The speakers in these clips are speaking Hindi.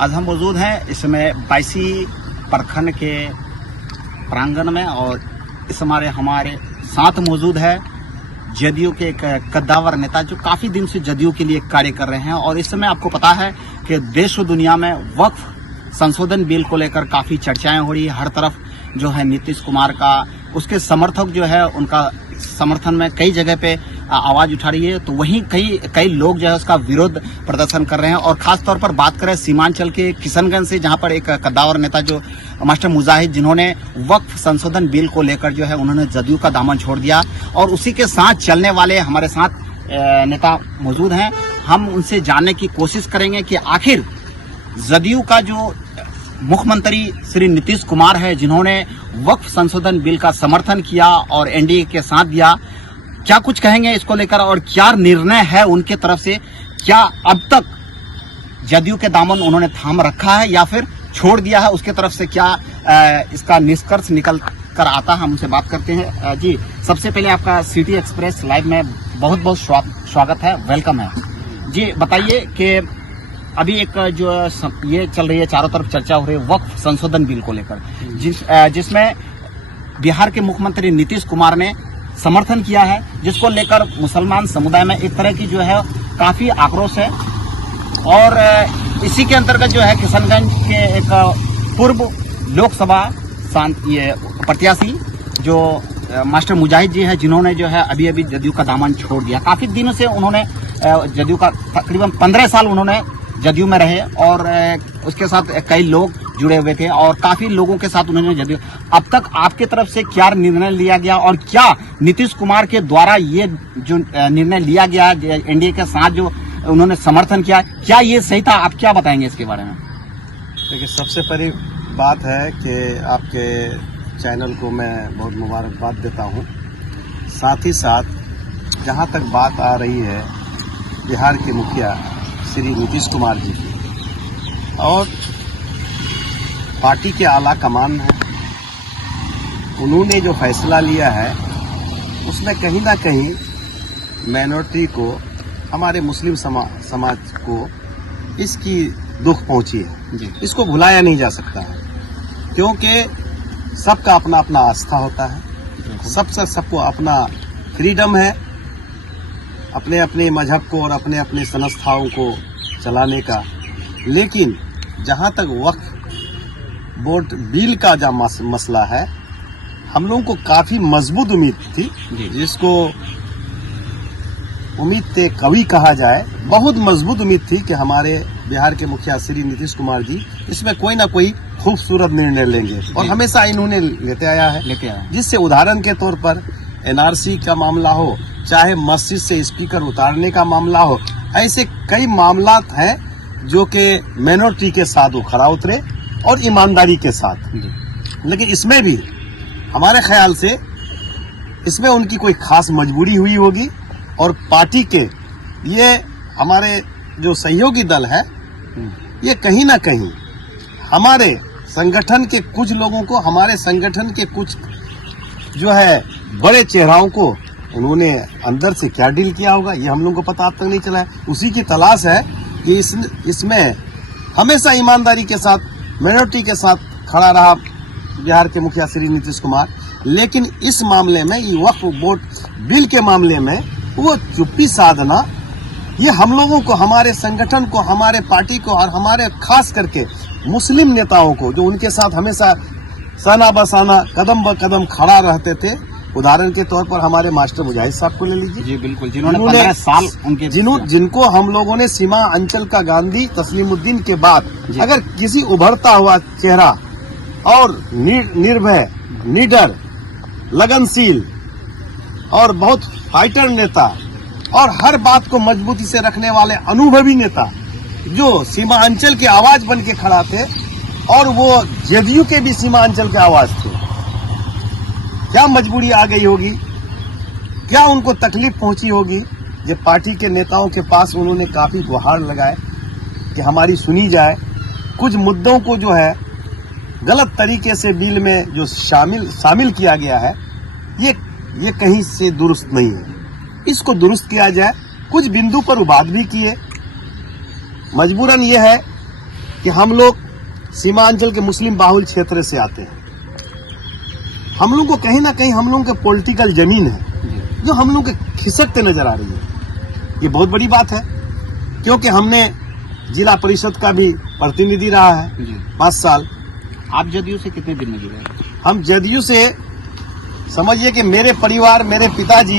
आज हम मौजूद हैं इस समय बायसी प्रखंड के प्रांगण में और इस हमारे साथ मौजूद है जदयू के एक कद्दावर नेता जो काफी दिन से जदयू के लिए कार्य कर रहे हैं। और इस समय आपको पता है कि देश और दुनिया में वक्फ संशोधन बिल को लेकर काफी चर्चाएं हो रही है। हर तरफ जो है नीतीश कुमार का उसके समर्थक जो है उनका समर्थन में कई जगह पे आवाज उठा रही है, तो वहीं कई लोग जो है उसका विरोध प्रदर्शन कर रहे हैं। और खास तौर पर बात करें सीमांचल के किशनगंज से, जहां पर एक कद्दावर नेता जो मास्टर मुजाहिद, जिन्होंने वक्फ संशोधन बिल को लेकर जो है उन्होंने जदयू का दामन छोड़ दिया, और उसी के साथ चलने वाले हमारे साथ नेता मौजूद हैं। हम उनसे जानने की कोशिश करेंगे कि आखिर जदयू का जो मुख्यमंत्री श्री नीतीश कुमार है, जिन्होंने वक्फ संशोधन बिल का समर्थन किया और एनडीए के साथ दिया, क्या कुछ कहेंगे इसको लेकर और क्या निर्णय है उनके तरफ से? क्या अब तक जदयू के दामन उन्होंने थाम रखा है या फिर छोड़ दिया है? उसके तरफ से क्या इसका निष्कर्ष निकल कर आता है, हम उनसे बात करते हैं। जी, सबसे पहले आपका सिटी एक्सप्रेस लाइव में बहुत बहुत स्वागत है, वेलकम है। जी बताइए कि अभी एक जो ये चल रही है, चारों तरफ चर्चा हो रही है वक्फ संशोधन बिल को लेकर, जिसमें बिहार के मुख्यमंत्री नीतीश कुमार ने समर्थन किया है, जिसको लेकर मुसलमान समुदाय में एक तरह की जो है काफी आक्रोश है। और इसी के अंतर्गत जो है किशनगंज के एक पूर्व लोकसभा प्रत्याशी जो मास्टर मुजाहिद जी है, जिन्होंने जो है अभी जदयू का दामन छोड़ दिया। काफी दिनों से उन्होंने जदयू का तकरीबन 15 साल उन्होंने जदयू में रहे और उसके साथ कई लोग जुड़े हुए थे और काफी लोगों के साथ उन्होंने जदयू। अब तक आपके तरफ से क्या निर्णय लिया गया और क्या नीतीश कुमार के द्वारा ये जो निर्णय लिया गया एनडीए के साथ जो उन्होंने समर्थन किया, क्या ये सही था? आप क्या बताएंगे इसके बारे में? देखिए, सबसे पहली बात है कि आपके चैनल को मैं बहुत मुबारकबाद देता हूँ। साथ ही साथ जहाँ तक बात आ रही है बिहार के मुखिया श्री नीतीश कुमार जी की और पार्टी के आला कमान है, उन्होंने जो फैसला लिया है उसमें कहीं ना कहीं माइनॉरिटी को, हमारे मुस्लिम समाज को इसकी दुख पहुंची है। इसको भुलाया नहीं जा सकता है, क्योंकि सबका अपना अपना आस्था होता है, सबको अपना फ्रीडम है अपने अपने मजहब को और अपने अपने संस्थाओं को चलाने का। लेकिन जहां तक वक्फ बोर्ड बिल का जो मसला है, हम लोगों को काफी मजबूत उम्मीद थी, जिसको उम्मीद ते कवि कहा जाए, बहुत मजबूत उम्मीद थी कि हमारे बिहार के मुखिया श्री नीतीश कुमार जी इसमें कोई ना कोई खूबसूरत निर्णय लेंगे और हमेशा इन्होंने लेते आया है। जिससे उदाहरण के तौर पर एनआरसी का मामला हो, चाहे मस्जिद से स्पीकर उतारने का मामला हो, ऐसे कई मामला हैं जो कि माइनॉरिटी के साथ वो खड़ा उतरे और ईमानदारी के साथ। लेकिन इसमें भी हमारे ख्याल से इसमें उनकी कोई खास मजबूरी हुई होगी और पार्टी के ये हमारे जो सहयोगी दल है, ये कहीं ना कहीं हमारे संगठन के कुछ लोगों को, हमारे संगठन के कुछ जो है बड़े चेहराओं को उन्होंने अंदर से क्या डील किया होगा, ये हम लोगों को पता अब तक नहीं चला है। उसी की तलाश है कि इसमें हमेशा ईमानदारी के साथ, माइनॉरिटी के साथ खड़ा रहा बिहार के मुखिया श्री नीतीश कुमार। लेकिन इस मामले में, ये वक्फ बोर्ड बिल के मामले में वो चुप्पी साधना, ये हम लोगों को, हमारे संगठन को, हमारे पार्टी को और हमारे खास करके मुस्लिम नेताओं को, जो उनके साथ हमेशा साना बसाना कदम ब कदम खड़ा रहते थे। उदाहरण के तौर पर हमारे मास्टर मुजाहिद साहब को ले लीजिए। जी बिल्कुल, जिन्होंने 15 साल उनके जिनको हम लोगों ने सीमा अंचल का गांधी तस्लीमुद्दीन के बाद अगर किसी उभरता हुआ चेहरा और निर्भय, निडर, लगनशील और बहुत फाइटर नेता और हर बात को मजबूती से रखने वाले अनुभवी नेता, जो सीमांचल की आवाज बन के खड़ा थे और वो जदयू के भी सीमांचल की आवाज थे, क्या मजबूरी आ गई होगी, क्या उनको तकलीफ पहुंची होगी। ये पार्टी के नेताओं के पास उन्होंने काफी गुहार लगाए कि हमारी सुनी जाए। कुछ मुद्दों को जो है गलत तरीके से बिल में जो शामिल किया गया है, ये कहीं से दुरुस्त नहीं है, इसको दुरुस्त किया जाए। कुछ बिंदु पर विवाद भी किए, मजबूरन ये है कि हम लोग सीमांचल के मुस्लिम बाहुल क्षेत्र से आते हैं। हम लोग को कहीं ना कहीं हम लोगों के पॉलिटिकल जमीन है जो हम लोग के खिसकते नजर आ रही है। ये बहुत बड़ी बात है, क्योंकि हमने जिला परिषद का भी प्रतिनिधि रहा है 5 साल। आप जदयू से कितने दिन में जुड़े? हम जदयू से समझिए कि मेरे परिवार, मेरे पिताजी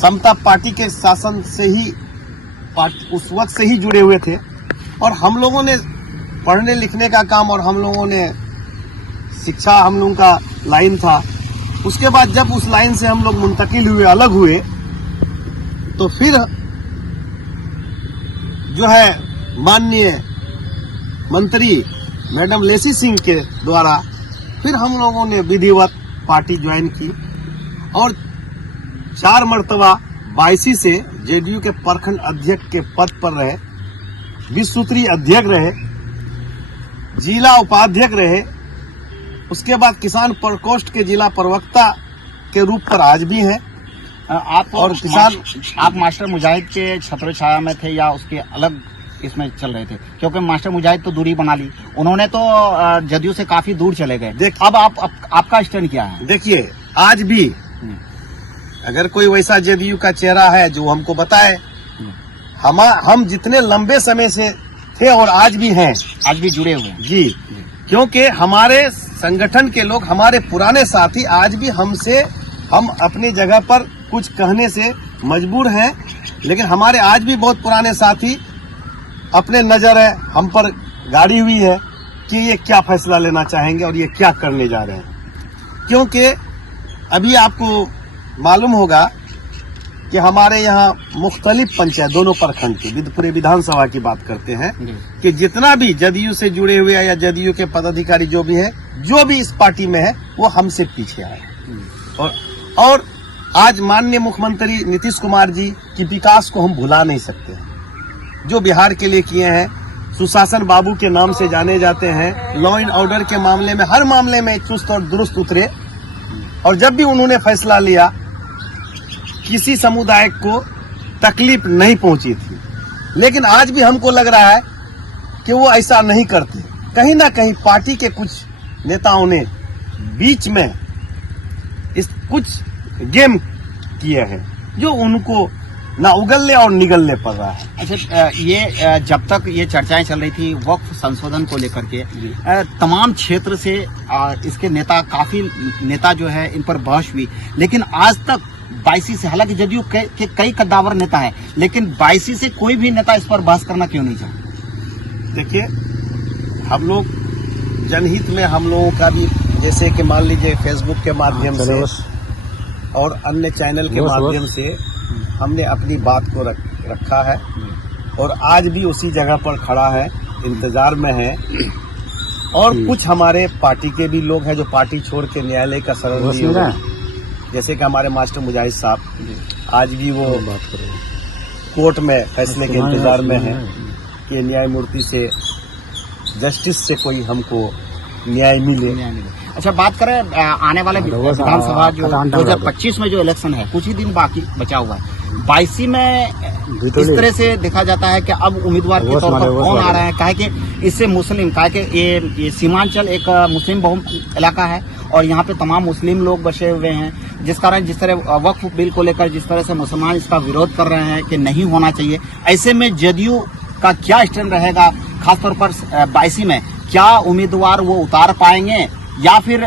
समता पार्टी के शासन से ही उस वक्त से ही जुड़े हुए थे, और हम लोगों ने पढ़ने लिखने का काम और हम लोगों ने शिक्षा, हम लोगों का लाइन था। उसके बाद जब उस लाइन से हम लोग मुंतकिल हुए, अलग हुए, तो फिर जो है माननीय मंत्री मैडम लेसी सिंह के द्वारा फिर हम लोगों ने विधिवत पार्टी ज्वाइन की और 4 मर्तबा 22 से जेडीयू के प्रखंड अध्यक्ष के पद पर रहे, 20 सूत्री अध्यक्ष रहे, जिला उपाध्यक्ष रहे। उसके बाद किसान प्रकोष्ठ के जिला प्रवक्ता के रूप पर आज भी हैं। आप और किसान, आप मास्टर मुजाहिद के छत्र छाया में थे या उसके अलग इसमें चल रहे थे? क्योंकि मास्टर मुजाहिद तो दूरी बना ली, उन्होंने तो जदयू से काफी दूर चले गए। अब आपका स्टैंड क्या है? देखिए, आज भी अगर कोई वैसा जदयू का चेहरा है जो हमको बताए, हम जितने लंबे समय से थे और आज भी हैं, आज भी जुड़े हुए हैं जी, क्योंकि हमारे संगठन के लोग, हमारे पुराने साथी आज भी हमसे, हम अपनी जगह पर कुछ कहने से मजबूर हैं, लेकिन हमारे आज भी बहुत पुराने साथी अपने नजर है हम पर गाड़ी हुई है कि ये क्या फैसला लेना चाहेंगे और ये क्या करने जा रहे हैं। क्योंकि अभी आपको मालूम होगा कि हमारे यहाँ मुख्तलिफ पंचायत, दोनों प्रखंड की, पूरे विधानसभा की बात करते हैं कि जितना भी जदयू से जुड़े हुए या जदयू के पदाधिकारी जो भी है, जो भी इस पार्टी में है, वो हमसे पीछे आए। और आज माननीय मुख्यमंत्री नीतीश कुमार जी की विकास को हम भुला नहीं सकते हैं, जो बिहार के लिए किए हैं। सुशासन बाबू के नाम से जाने जाते हैं, लॉ एंड ऑर्डर के मामले में, हर मामले में चुस्त और दुरुस्त उतरे, और जब भी उन्होंने फैसला लिया किसी समुदाय को तकलीफ नहीं पहुंची थी। लेकिन आज भी हमको लग रहा है कि वो ऐसा नहीं करते। कहीं ना कहीं पार्टी के कुछ नेताओं ने बीच में इस कुछ गेम किए हैं जो उनको ना उगलने और निगलने पड़ रहा है। अच्छा, ये जब तक ये चर्चाएं चल रही थी वक्फ संशोधन को लेकर के, तमाम क्षेत्र से इसके नेता, काफी नेता जो है इन पर बहस हुई, लेकिन आज तक 22 से, हालांकि जदयू के कई कद्दावर नेता है, लेकिन 22 से कोई भी नेता इस पर बहस करना क्यों नहीं चाहता? देखिए, हम लोग जनहित में हम लोगों का भी, जैसे कि मान लीजिए फेसबुक के माध्यम से और अन्य चैनल के माध्यम से हमने अपनी बात को रखा है, और आज भी उसी जगह पर खड़ा है, इंतजार में है। और कुछ हमारे पार्टी के भी लोग हैं जो पार्टी छोड़ के न्यायालय का शरण लिए हुए, जैसे कि हमारे मास्टर मुजाहिद साहब, आज भी वो कोर्ट में फैसले के इंतजार में है कि न्यायमूर्ति से, जस्टिस से कोई हमको न्याय मिले। अच्छा, बात करें आने वाले विधानसभा जो 2025 में जो इलेक्शन है, कुछ ही दिन बाकी बचा हुआ है। 22 में इस तरह से देखा जाता है कि अब उम्मीदवार के तौर पर कौन आ रहे हैं, काहे कि इससे मुस्लिम, काहे कि ये सीमांचल एक मुस्लिम बहुल इलाका है और यहाँ पे तमाम मुस्लिम लोग बसे हुए हैं, जिस कारण जिस तरह वक्फ बिल को लेकर जिस तरह से मुसलमान इसका विरोध कर रहे हैं कि नहीं होना चाहिए, ऐसे में जदयू का क्या स्टैंड रहेगा? खासतौर पर 22 में क्या उम्मीदवार वो उतार पाएंगे या फिर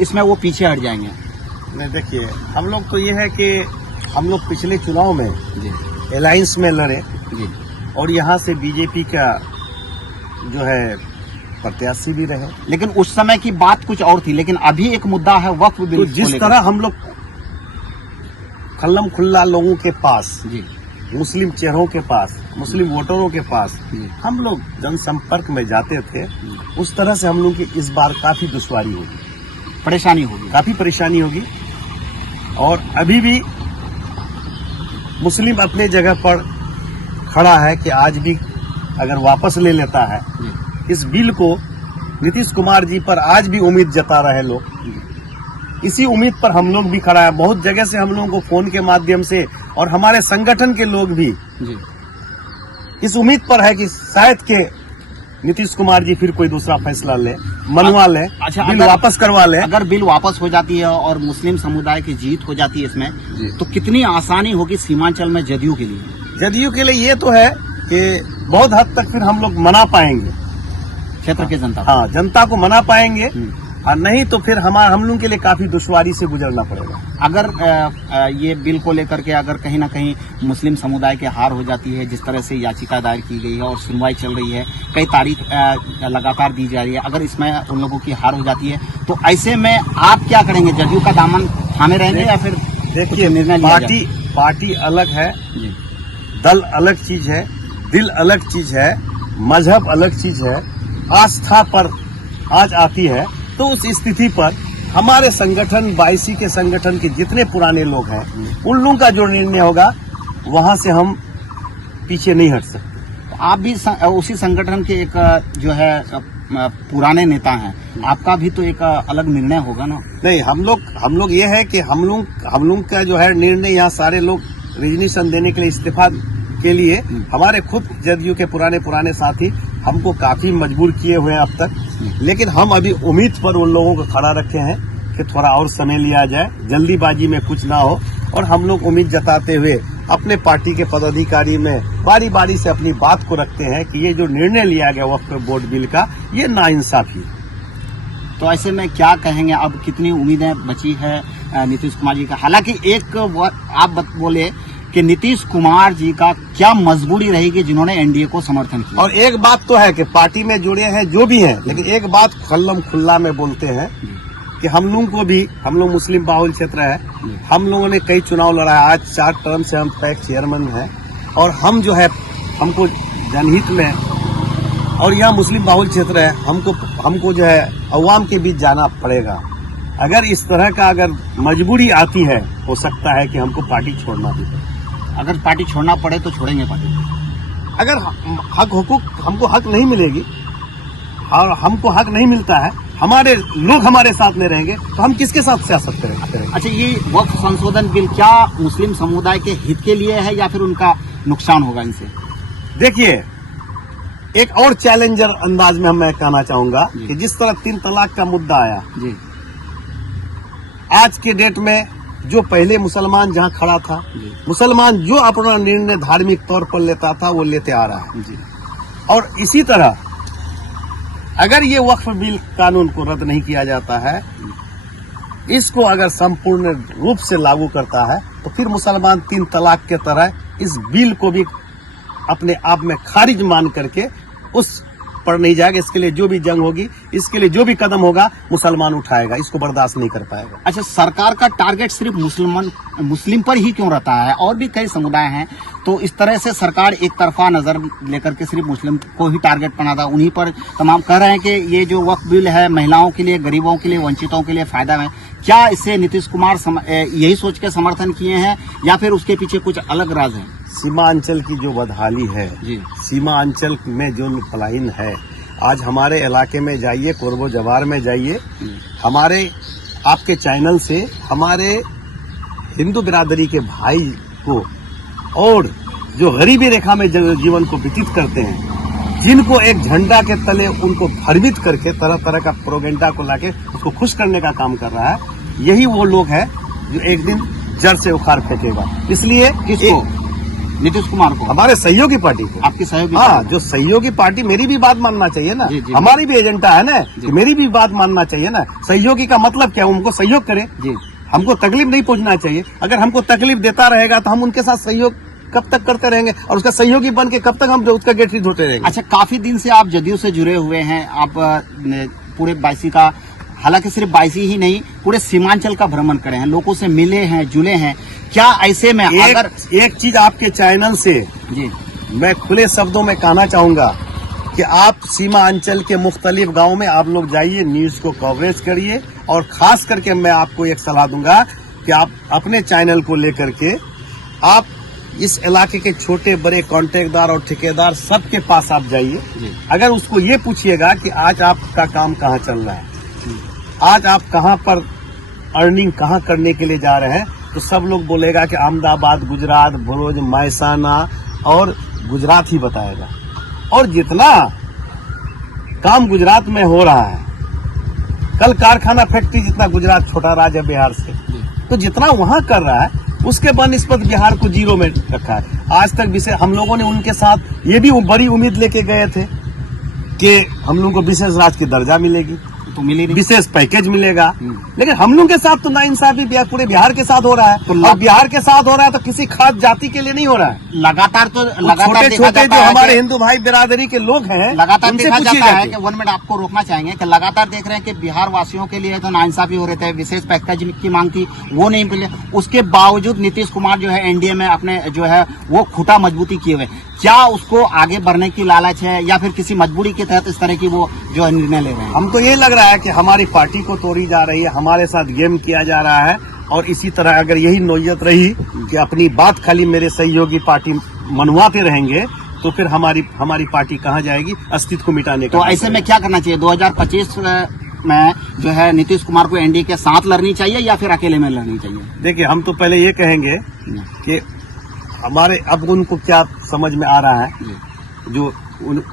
इसमें वो पीछे हट जाएंगे? नहीं, देखिए, हम लोग तो ये है कि हम लोग पिछले चुनाव में अलायंस में लड़े और यहाँ से बीजेपी का जो है प्रत्याशी भी रहे, लेकिन उस समय की बात कुछ और थी। लेकिन अभी एक मुद्दा है वक्फ बिल। तो जिस तरह हम लोग खल्लम खुल्ला लोगों के पास, मुस्लिम चेहरों के पास, मुस्लिम वोटरों के पास हम लोग जनसंपर्क में जाते थे, उस तरह से हम लोग की इस बार काफी दुश्वारी होगी, परेशानी होगी, काफी परेशानी होगी। और अभी भी मुस्लिम अपने जगह पर खड़ा है कि आज भी अगर वापस ले लेता है इस बिल को, नीतीश कुमार जी पर आज भी उम्मीद जता रहे लोग। इसी उम्मीद पर हम लोग भी खड़ा है। बहुत जगह से हम लोगों को फोन के माध्यम से और हमारे संगठन के लोग भी इस उम्मीद पर है कि शायद के नीतीश कुमार जी फिर कोई दूसरा फैसला ले, मनवा ले, अच्छा, बिल वापस करवा ले। अगर बिल वापस हो जाती है और मुस्लिम समुदाय की जीत हो जाती है इसमें, तो कितनी आसानी होगी सीमांचल में जदयू के लिए? जदयू के लिए ये तो है कि बहुत हद तक फिर हम लोग मना पाएंगे क्षेत्र के जनता को। हाँ, जनता को मना पाएंगे, और नहीं तो फिर हम लोगों के लिए काफी दुश्वारी से गुजरना पड़ेगा। अगर ये बिल को लेकर के अगर कहीं ना कहीं मुस्लिम समुदाय की हार हो जाती है, जिस तरह से याचिका दायर की गई है और सुनवाई चल रही है, कई तारीख लगातार दी जा रही है, अगर इसमें उन लोगों की हार हो जाती है तो ऐसे में आप क्या करेंगे? जदयू का दामन थामे रहेंगे या फिर देखिए, निर्णय लिया जाए? पार्टी अलग है, दल अलग चीज है, दिल अलग चीज है, मजहब अलग चीज है, आस्था पर आज आती है। तो उस स्थिति पर हमारे संगठन 22 के संगठन के जितने पुराने लोग हैं, उन लोगों का जो निर्णय होगा वहां से हम पीछे नहीं हट सकते। आप भी उसी संगठन के एक जो है पुराने नेता हैं, आपका भी तो एक अलग निर्णय होगा ना? नहीं, हम लोग ये है कि हम लोग का जो है निर्णय, यहाँ सारे लोग रिजर्वेशन देने के लिए, इस्तीफा के लिए हमारे खुद जदयू के पुराने साथी हमको काफी मजबूर किए हुए हैं अब तक, लेकिन हम अभी उम्मीद पर उन लोगों को खड़ा रखे हैं कि थोड़ा और समय लिया जाए, जल्दीबाजी में कुछ ना हो। और हम लोग उम्मीद जताते हुए अपने पार्टी के पदाधिकारी में बारी बारी से अपनी बात को रखते हैं कि ये जो निर्णय लिया गया वक्फ बोर्ड बिल का, ये नाइंसाफी। तो ऐसे में क्या कहेंगे, अब कितनी उम्मीदें बची है नीतीश कुमार जी का? हालांकि एक आप बोले कि नीतीश कुमार जी का क्या मजबूरी रहेगी जिन्होंने एनडीए को समर्थन किया? और एक बात तो है कि पार्टी में जुड़े हैं जो भी हैं, लेकिन एक बात खल्लम खुल्ला में बोलते हैं कि हम लोग मुस्लिम बाहुल क्षेत्र है, हम लोगों ने कई चुनाव लड़ा है, आज 4 टर्म से हम पैक चेयरमैन हैं, और हम जो है हमको जनहित में, और यहाँ मुस्लिम बाहुल क्षेत्र है, हमको जो है अवाम के बीच जाना पड़ेगा। अगर इस तरह का अगर मजबूरी आती है, हो सकता है कि हमको पार्टी छोड़ना भी पड़े। अगर पार्टी छोड़ना पड़े तो छोड़ेंगे पार्टी? अगर हमको हक नहीं मिलेगी और हमको हक नहीं मिलता है, हमारे लोग हमारे साथ में रहेंगे, तो हम किसके साथ सियासत करेंगे? अच्छा, ये वक्फ संशोधन बिल क्या मुस्लिम समुदाय के हित के लिए है या फिर उनका नुकसान होगा इनसे? देखिए, एक और चैलेंजर अंदाज में मैं कहना चाहूंगा कि जिस तरह 3 तलाक का मुद्दा आया जी, आज के डेट में, जो पहले मुसलमान जहां खड़ा था, मुसलमान जो अपना निर्णय धार्मिक तौर पर लेता था वो लेते आ रहा है जी। और इसी तरह अगर ये वक्फ बिल कानून को रद्द नहीं किया जाता है, इसको अगर संपूर्ण रूप से लागू करता है, तो फिर मुसलमान 3 तलाक के तरह इस बिल को भी अपने आप में खारिज मान करके उस पर नहीं जाएगा। इसके लिए जो भी जंग होगी, इसके लिए जो भी कदम होगा, मुसलमान उठाएगा, इसको बर्दाश्त नहीं कर पाएगा। अच्छा, सरकार का टारगेट सिर्फ मुस्लिम पर ही क्यों रहता है? और भी कई समुदाय हैं, तो इस तरह से सरकार एक तरफा नजर लेकर के सिर्फ मुस्लिम को ही टारगेट बनाता, उन्हीं पर तमाम कह रहे हैं कि ये जो वक्फ बिल है महिलाओं के लिए, गरीबों के लिए, वंचितों के लिए फायदा है। क्या इससे नीतीश कुमार यही सोच के समर्थन किए हैं या फिर उसके पीछे कुछ अलग राज है? सीमांचल की जो बदहाली है जी, सीमांचल में जो पलायन है, आज हमारे इलाके में जाइए, कोरबो जवार में जाइए, हमारे आपके चैनल से हमारे हिंदू बिरादरी के भाई को और जो गरीबी रेखा में जीवन को व्यतीत करते हैं, जिनको एक झंडा के तले उनको भ्रमित करके तरह तरह का प्रोपेगेंडा को लाके उसको खुश करने का काम कर रहा है, यही वो लोग हैं जो एक दिन जड़ से उखाड़ फेंकेगा। इसलिए किसको? नीतीश कुमार को? हमारे सहयोगी पार्टी को। आपकी सहयोगी? हाँ, जो सहयोगी पार्टी, मेरी भी बात मानना चाहिए ना, जी, जी, हमारी भी एजेंडा है ना कि मेरी भी बात मानना चाहिए ना। सहयोगी का मतलब क्या? उनको सहयोग करे जी, हमको तकलीफ नहीं पहुंचना चाहिए। अगर हमको तकलीफ देता रहेगा तो हम उनके साथ सहयोग कब तक करते रहेंगे और उसका सहयोगी बन के कब तक हम उसका गेटरी धोते रहेंगे? अच्छा, काफी दिन से आप जदयू से जुड़े हुए हैं, आप पूरे 22 का, हालांकि सिर्फ 22 ही नहीं, पूरे सीमांचल का भ्रमण करे हैं, लोगों से मिले हैं, जुले हैं। क्या ऐसे में अगर एक चीज आपके चैनल से जी मैं खुले शब्दों में कहना चाहूंगा कि आप सीमा अंचल के मुख्तलिफ गांव में आप लोग जाइए, न्यूज को कवरेज करिए, और खास करके मैं आपको एक सलाह दूंगा कि आप अपने चैनल को लेकर के आप इस इलाके के छोटे बड़े कॉन्ट्रैक्टदार और ठेकेदार सबके पास आप जाइए। अगर उसको ये पूछिएगा कि आज आपका काम कहाँ चल रहा है, आज आप कहाँ पर अर्निंग कहाँ करने के लिए जा रहे हैं, तो सब लोग बोलेगा कि अहमदाबाद, गुजरात, भरूच, महसाना और गुजरात ही बताएगा। और जितना काम गुजरात में हो रहा है, कल कारखाना फैक्ट्री जितना गुजरात छोटा राज्य है बिहार से, तो जितना वहां कर रहा है उसके बनस्पत बिहार को जीरो में रखा है। आज तक विशेष हम लोगों ने उनके साथ ये भी बड़ी उम्मीद लेके गए थे कि हम लोगों को विशेष राज्य की दर्जा मिलेगी, तो मिली नहीं, विशेष पैकेज मिलेगा, लेकिन हम लोगों के साथ तो नाइंसाफी पूरे बिहार के साथ हो रहा है। तो अब बिहार के साथ हो रहा है तो किसी खास जाति के लिए नहीं हो रहा है। लगातार छोटे छोटे जो हमारे हिंदू भाई बिरादरी के लोग हैं, लगातार उनसे देखा पूछिए जाता है जाके। कि 1 मिनट आपको रोकना चाहेंगे कि लगातार देख रहे हैं कि बिहार वासियों के लिए तो नाइंसाफी हो रहे थे, विशेष पैकेज की मांग थी, वो नहीं मिले। उसके बावजूद नीतीश कुमार जो है एनडीए में अपने जो है वो खूंटा मजबूती किए हुए। क्या उसको आगे बढ़ने की लालच है या फिर किसी मजबूरी के तहत इस तरह की वो जो है निर्णय ले रहे हैं? हमको ये लग रहा है कि हमारी पार्टी को तोड़ी जा रही है, हमारे साथ गेम किया जा रहा है। और इसी तरह अगर यही नौयत रही कि अपनी बात खाली मेरे सहयोगी पार्टी मनवाते रहेंगे तो फिर हमारी पार्टी कहाँ जाएगी, अस्तित्व को मिटाने का। तो ऐसे में क्या करना चाहिए? 2025 में जो है नीतीश कुमार को एनडीए के साथ लड़नी चाहिए या फिर अकेले में लड़नी चाहिए? देखिए, हम तो पहले ये कहेंगे कि हमारे अब उनको क्या समझ में आ रहा है जो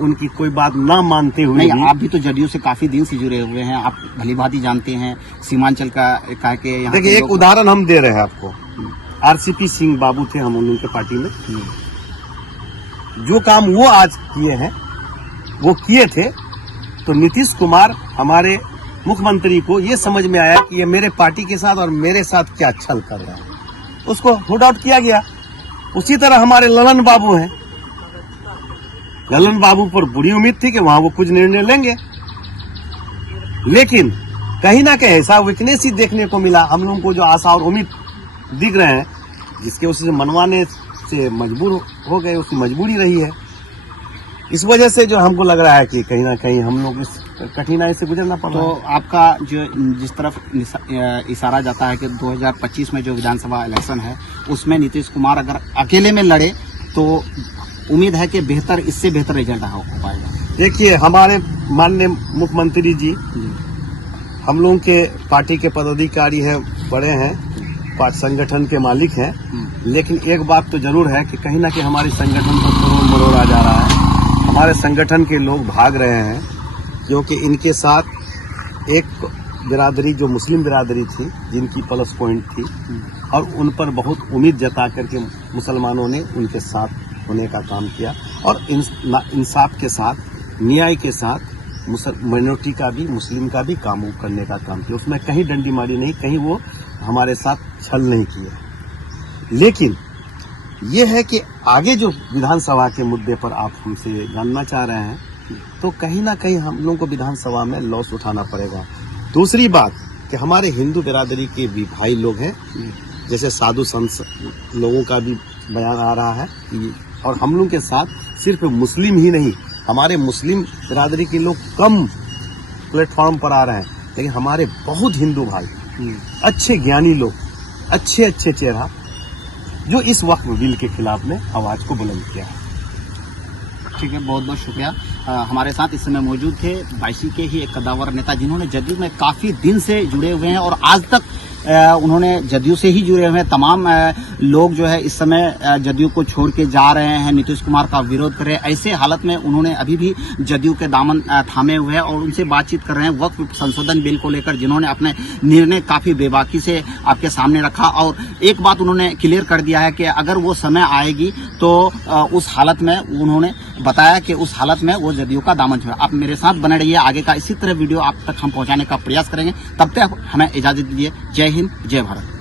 उनकी कोई बात ना मानते हुए नहीं, भी। आप भी तो जदयू से काफी दिन से जुड़े हुए हैं, आप भलीभांति जानते हैं सीमांचल का के यहाँ। देखिए, एक उदाहरण हम दे रहे हैं आपको। आरसीपी सिंह बाबू थे हम उनके पार्टी में, जो काम वो आज किए हैं वो किए थे, तो नीतीश कुमार हमारे मुख्यमंत्री को ये समझ में आया कि ये मेरे पार्टी के साथ और मेरे साथ क्या छल कर रहा है, उसको हुड आउट किया गया। उसी तरह हमारे ललन बाबू हैं, ललन बाबू पर बुरी उम्मीद थी कि वहां वो कुछ निर्णय लेंगे, लेकिन कहीं ना कहीं ऐसा वीकनेस ही देखने को मिला। हम लोगों को जो आशा और उम्मीद दिख रहे हैं, जिसके उसे मनवाने से मजबूर हो गए, उसकी मजबूरी रही है। इस वजह से जो हमको लग रहा है कि कहीं ना कहीं हम लोग इस कठिनाई से गुजरना पड़ रहा है। तो आपका जो जिस तरफ इशारा जाता है कि 2025 में जो विधानसभा इलेक्शन है उसमें नीतीश कुमार अगर अकेले में लड़े तो उम्मीद है कि इससे बेहतर रिजल्ट हो पाएगा। देखिए, हमारे माननीय मुख्यमंत्री जी हम लोगों के पार्टी के पदाधिकारी हैं, बड़े हैं, संगठन के मालिक हैं, लेकिन एक बात तो जरूर है कि कहीं ना कहीं हमारे संगठन को तोड़ मरोड़ा जा रहा है। हमारे संगठन के लोग भाग रहे हैं क्योंकि इनके साथ एक बिरादरी जो मुस्लिम बिरादरी थी, जिनकी प्लस पॉइंट थी, और उन पर बहुत उम्मीद जता करके मुसलमानों ने उनके साथ होने का काम किया और इंसाफ के साथ, न्याय के साथ माइनॉरिटी का भी, मुस्लिम का भी काम करने का काम किया। उसमें कहीं डंडी मारी नहीं, कहीं वो हमारे साथ छल नहीं किया। लेकिन ये है कि आगे जो विधानसभा के मुद्दे पर आप हमसे जानना चाह रहे हैं, तो कहीं ना कहीं हम लोगों को विधानसभा में लॉस उठाना पड़ेगा। दूसरी बात कि हमारे हिंदू बिरादरी के भी भाई लोग हैं, जैसे साधु संत लोगों का भी बयान आ रहा है कि, और हम लोग के साथ सिर्फ मुस्लिम ही नहीं, हमारे मुस्लिम बिरादरी के लोग कम प्लेटफॉर्म पर आ रहे हैं, लेकिन हमारे बहुत हिंदू भाई, अच्छे ज्ञानी लोग, अच्छे चेहरा, जो इस वक्त बिल के खिलाफ में आवाज को बुलंद किया है। ठीक है, बहुत बहुत शुक्रिया। हमारे साथ इस समय मौजूद थे बायसी के ही एक कद्दावर नेता जिन्होंने जदयू में काफी दिन से जुड़े हुए हैं और आज तक उन्होंने जदयू से ही जुड़े हुए हैं। तमाम लोग जो है इस समय जदयू को छोड़ के जा रहे हैं, नीतीश कुमार का विरोध कर रहे हैं। ऐसे हालत में उन्होंने अभी भी जदयू के दामन थामे हुए हैं और उनसे बातचीत कर रहे हैं वक्फ संशोधन बिल को लेकर, जिन्होंने अपने निर्णय काफी बेबाकी से आपके सामने रखा। और एक बात उन्होंने क्लियर कर दिया है कि अगर वो समय आएगी तो उस हालत में उन्होंने बताया कि उस हालत में वो जदयू का दामन छोड़ा। आप मेरे साथ बने रहिए, आगे का इसी तरह वीडियो आप तक हम पहुंचाने का प्रयास करेंगे। तब तक हमें इजाजत दीजिए। जय हिंद, जय भारत।